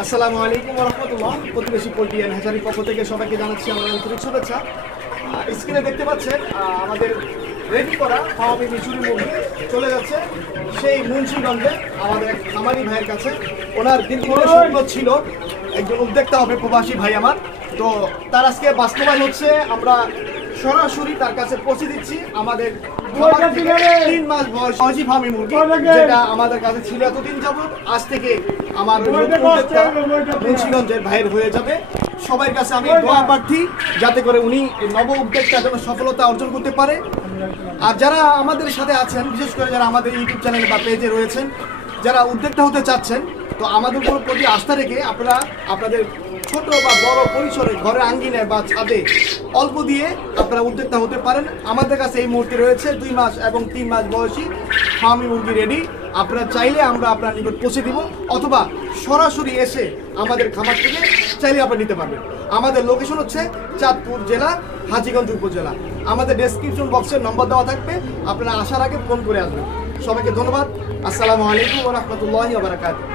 আসসালামু আলাইকুম ওয়া রাহমাতুল্লাহ। প্রতিবেশী পোল্ট্রি অ্যান্ড হ্যাচারির পক্ষ থেকে সবাইকে জানাচ্ছি আমার আন্তরিক শুভেচ্ছা। স্ক্রিনে দেখতে পাচ্ছেন আমাদের রেডি করা ফাওয়াবি মিশুরি মুরগি চলে যাচ্ছে সেই মুন্সিগঞ্জে আমাদের এক খামারি ভাইয়ের কাছে। ওনার দীর্ঘদিনের স্বপ্ন ছিল একজন উদ্যোক্তা হবে, প্রবাসী ভাই আমার। তো তার আজকে বাস্তবায়ন হচ্ছে। আমরা সরাসরি তার কাছে পৌঁছে দিচ্ছি আমাদের 3 মাস বয়স সজীব হামি মুরগি, যেটা আমাদের কাছে ছিল এতদিন যাবত। আজ থেকে আমার মুন্সিগঞ্জের ভাইয়ের হয়ে যাবে। সবার কাছে আমি দোয়া প্রার্থী যাতে করে উনি নব উদ্যোগটা যেন সফলতা অর্জন করতে পারে। আর যারা আমাদের সাথে আছেন, বিশেষ করে যারা আমাদের ইউটিউব চ্যানেল বা পেজে রয়েছেন, যারা উদ্যোক্তা হতে চাচ্ছেন, তো আমাদের উপর প্রতি আস্থা রেখে আপনারা আপনাদের ছোট বা বড় পরিসরে ঘরের আঙ্গিনায় বা ছাদে অল্প দিয়ে আপনারা উদ্যোক্তা হতে পারেন। আমাদের কাছে এই মুহূর্তে রয়েছে 2 মাস এবং 3 মাস বয়সী ফার্মি মুরগি রেডি। আপনারা চাইলে আমরা আপনার নিকট পৌঁছে দিব, অথবা সরাসরি এসে আমাদের খামার থেকে চাইলে আপনারা নিতে পারবেন। আমাদের লোকেশন হচ্ছে চাঁদপুর জেলা, হাজীগঞ্জ উপজেলা। আমাদের ডেসক্রিপশন বক্সের নম্বর দেওয়া থাকবে, আপনারা আসার আগে ফোন করে আসবেন। সবাইকে ধন্যবাদ। আসসালামু আলাইকুম ওয়া রাহমাতুল্লাহি ওয়া বারাকাতুহু।